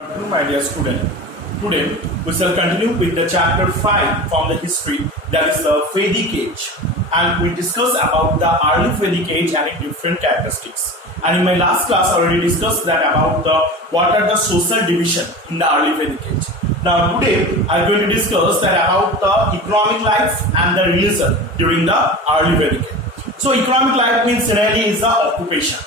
Afternoon, my dear student. Today we shall continue with the chapter 5 from the history, that is the Vedic age, and we discuss about the early Vedic age and its different characteristics. And in my last class I already discussed that about what are the social division in the early Vedic age. Now today I am going to discuss that about the economic life and the religion during the early Vedic age. So economic life means generally is the occupation.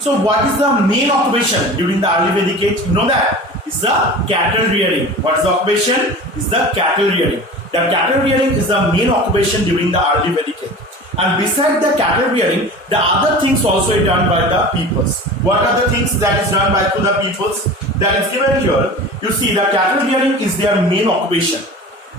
So what is the main occupation during the early Vedic age? You know that is the cattle rearing. What is the occupation? Is the cattle rearing. The cattle rearing is the main occupation during the early Vedic age. And beside the cattle rearing, the other things also are done by the peoples. What are the things that is done by the peoples? That is given here. You see, the cattle rearing is their main occupation,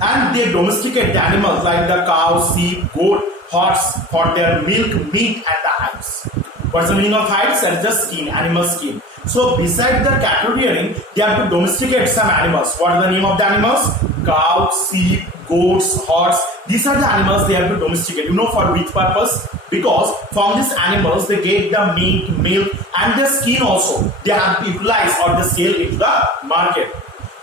and they domesticate the animals like the cow, sheep, goat, horse for their milk, meat, and the hides. What's the meaning of hides? That is the skin, animal skin. So beside the cattle rearing, they have to domesticate some animals. What is the name of the animals? Cow, sheep, goats, horse. These are the animals they have to domesticate. You know for which purpose? Because from these animals they get the meat, milk, and the skin also. They have to utilize or they sell into the market.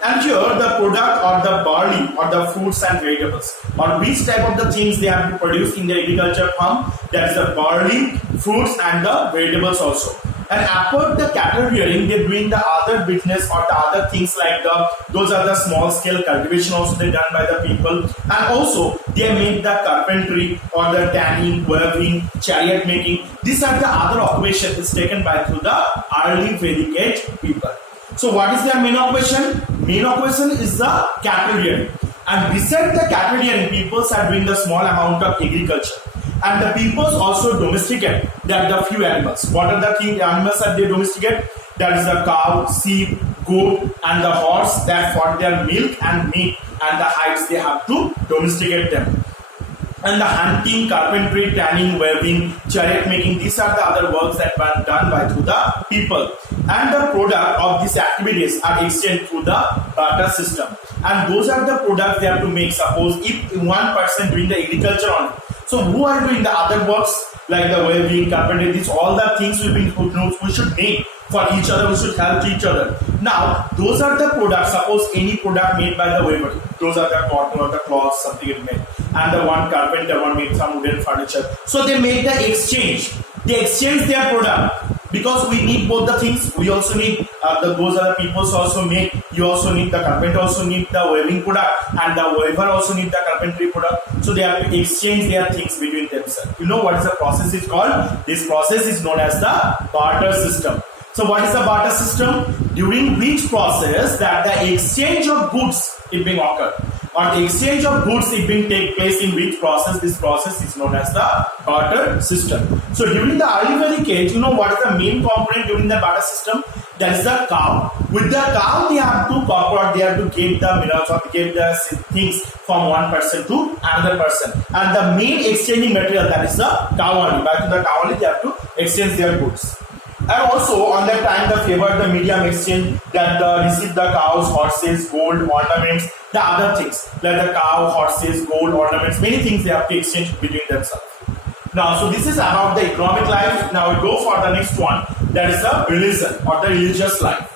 And here the product or the barley or the fruits and vegetables, or which type of the things they have to produce in the agriculture farm, that is the barley, fruits and the vegetables also. And after the cattle rearing, they doing the other business or the other things like those are the small scale cultivation also they done by the people, and also they make the carpentry or the tanning, weaving, chariot making. These are the other occupation is taken by through the early Vedic age people. So what is their main occupation? Main occupation is the cattle rearing. And beside the cattle rearing, peoples are doing the small amount of agriculture. And the peoples also domesticate that the few animals. What are the key animals that they domesticate? That is the cow, sheep, goat, and the horse, that for their milk and meat and the hides they have to domesticate them. And the hunting, carpentry, tanning, weaving, chariot making, these are the other works that were done by through the people. And the product of these activities are exchanged through the barter system. And those are the products they have to make. Suppose if one person doing the agriculture on, so who are doing the other works like the weaving, carpentry, these all the things we should make for each other, we should help each other. Now, those are the products. Suppose any product made by the weaver, those are the cotton or the cloth, something is made. And the one carpenter one made some wooden furniture. So they make the exchange. They exchange their product because we need both the things. We also need those are the peoples also make. You also need the carpenter also need the weaving product, and the weaver also need the carpentry product. So they have to exchange their things between themselves. You know what is the process is called? This process is known as the barter system. So what is the barter system? During which process that the exchange of goods is being occurred, or the exchange of goods is being take place in which process? This process is known as the barter system. So during the early Vedic age, you know what is the main component during the barter system? That is the cow. With the cow, they have to cooperate, they have to get the minerals or get the things from one person to another person. And the main exchanging material, that is the cow only. Back to the cow only, they have to exchange their goods. And also on that time the favored the medium exchange that receive the cows, horses, gold, ornaments, the other things like the cow, horses, gold, ornaments, many things they have to exchange between themselves. Now, so this is about the economic life. Now we go for the next one, that is the religion or the religious life.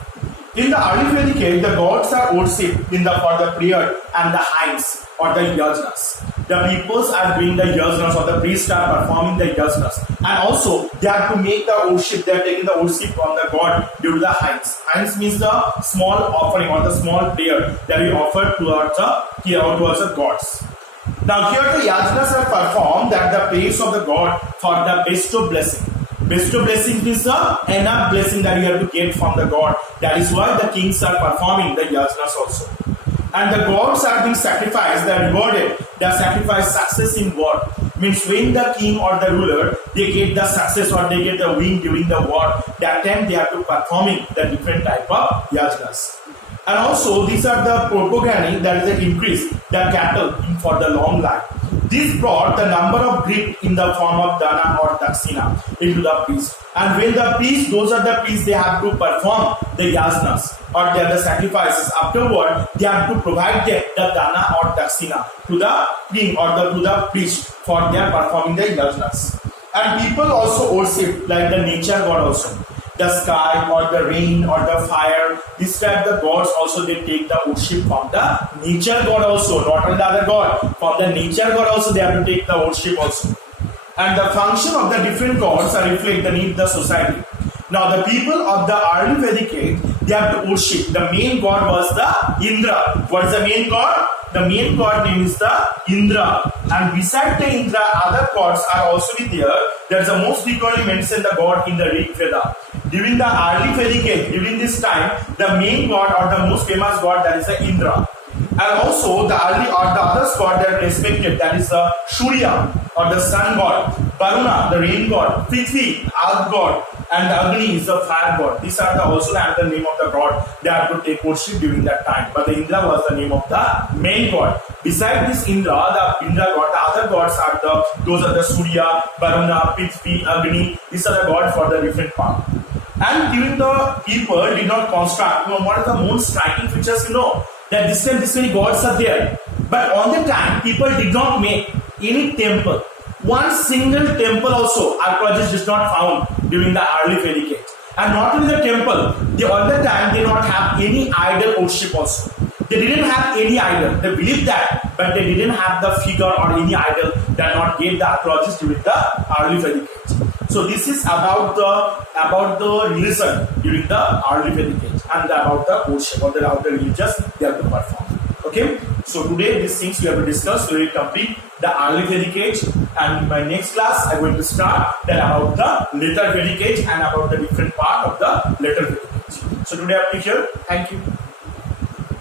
In the early Vedic age, the gods are worshipped in the for the prayer and the hymns or the yajnas. The peoples are doing the yajnas, or the priests are performing the yajnas, and also they have to make the worship. They are taking the worship from the god due to the hymns. Hymns means the small offering or the small prayer that we offer towards the gods. Now here the yajnas are performed at the place of the god for the bestow blessing. Bestow blessing means the enough blessing that you have to get from the god. That is why the kings are performing the yajnas also. And the gods are being sacrificed, they are rewarded. They sacrifice success in war. Means when the king or the ruler, they get the success or they get the win during the war, that time they have to performing the different type of yajnas. And also these are the propagating, that is the increase the cattle for the long life. This brought the number of gift in the form of dana or dakshina into the priest. And when the priest, those are the priests, they have to perform the yajnas or the sacrifices. Afterward, they have to provide the dana or dakshina to the king or to the priest for their performing the yajnas. And people also worship like the nature god also. the sky or the rain or the fire. This type the gods also they take the worship from the nature god also, not only the other god. From the nature god also they have to take the worship also. And the function of the different gods are reflect the need of the society. Now the people of the early Vedic age, they have to worship. The main god was the Indra. What is the main god? The main god name is the Indra. And beside the Indra, other gods are also with there. There is the most frequently mentioned the god in the Rig Veda. During the early Vedic age, during this time, the main god or the most famous god that is the Indra. And also the early or the other god that are respected, that is the Surya or the sun god, Varuna, the rain god, Prithvi, earth god, and the Agni is the fire god. These are the also another name of the god they have to take worship during that time. But the Indra was the name of the main god. Beside this Indra, the Indra god, the other gods are those are the Surya, Varuna, Prithvi, Agni. These are the gods for the different part. And during the people did not construct. What are the most striking features? That this time this many gods are there. But on the time, people did not make any temple. One single temple also archaeologists did not found during the early Vedic age. And not only the temple, they all the time they not have any idol worship also. They didn't have any idol. They believed that, but they didn't have the figure or any idol that not gave the archaeologists during the early Vedic age. So this is about the religion during the early Vedic age and about the worship or the religious they have to perform. Okay. So today these things we have to discuss. We will complete the early Vedic age, and in my next class I am going to start then about the later Vedic age and about the different part of the later Vedic age. So today I have to here. Thank you.